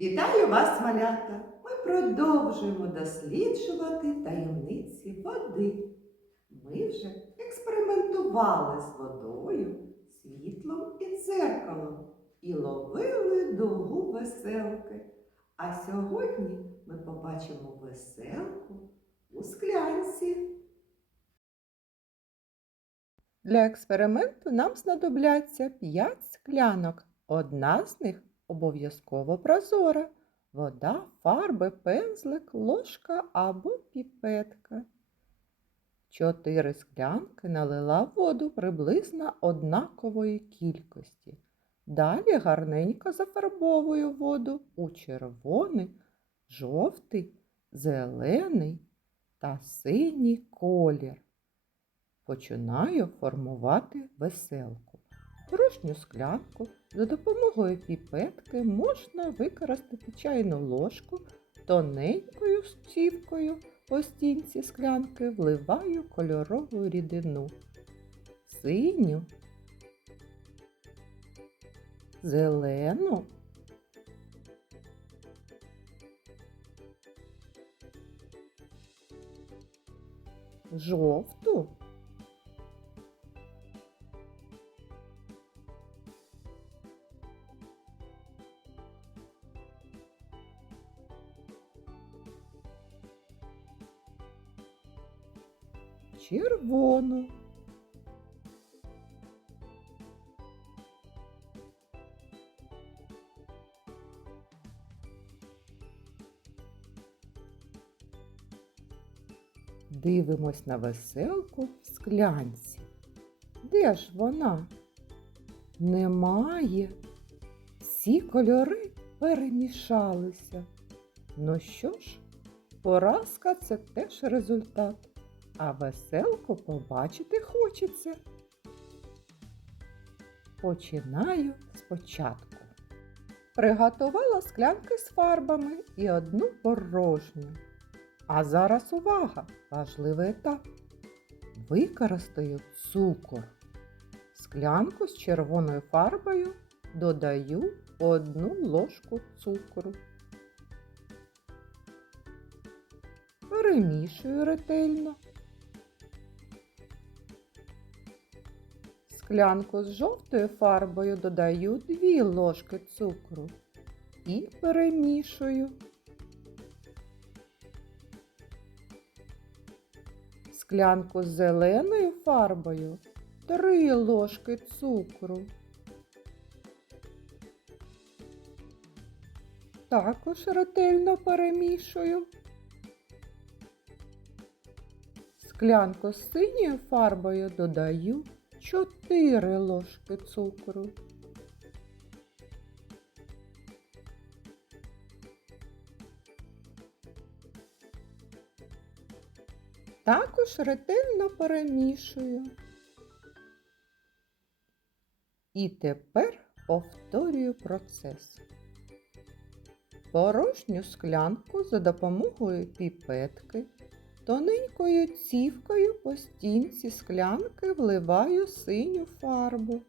Вітаю вас, малята! Ми продовжуємо досліджувати таємниці води. Ми вже експериментували з водою, світлом і дзеркалом і ловили дугу веселки. А сьогодні ми побачимо веселку у склянці. Для експерименту нам знадобляться 5 склянок. Одна з них обов'язково прозора. Вода, фарби, пензлик, ложка або піпетка. Чотири склянки налила воду приблизно однакової кількості. Далі гарненько зафарбовую воду у червоний, жовтий, зелений та синій колір. Починаю формувати веселку. Порожню склянку. За допомогою піпетки можна використати чайну ложку тоненькою стівкою по стінці склянки вливаю кольорову рідину. Синю, зелену, жовту червону, Дивимось на веселку в склянці. Де ж вона? Немає. Всі кольори перемішалися. Ну що ж, поразка це теж результат, а веселку побачити хочеться. Починаю спочатку. Приготувала склянки з фарбами і одну порожню. А зараз увага! Важливий етап. Використаю цукор. Склянку з червоною фарбою додаю одну ложку цукру. Перемішую ретельно. Склянку з жовтою фарбою додаю 2 ложки цукру і перемішую. склянку з зеленою фарбою 3 ложки цукру. Також ретельно перемішую. Склянку з синьою фарбою додаю 4 ложки цукру. Також ретельно перемішую. І тепер повторюю процес. Порожню склянку за допомогою піпетки тоненькою цівкою по стінці склянки вливаю синю фарбу.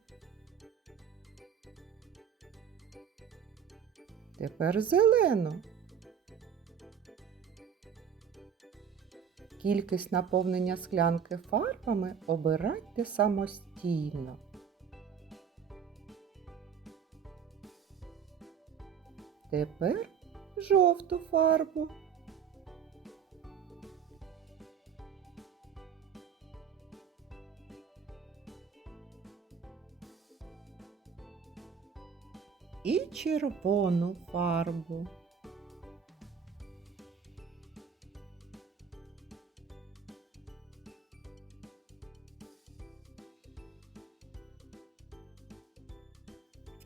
Тепер зелену. Кількість наповнення склянки фарбами обирайте самостійно. Тепер жовту фарбу. І червону фарбу.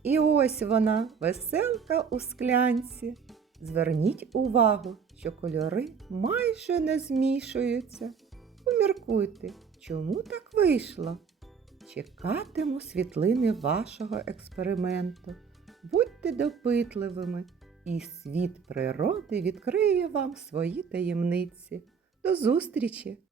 І ось вона, веселка у склянці. Зверніть увагу, що кольори майже не змішуються. Поміркуйте, чому так вийшло? Чекатиму світлини вашого експерименту. Будьте допитливими, і світ природи відкриє вам свої таємниці. До зустрічі!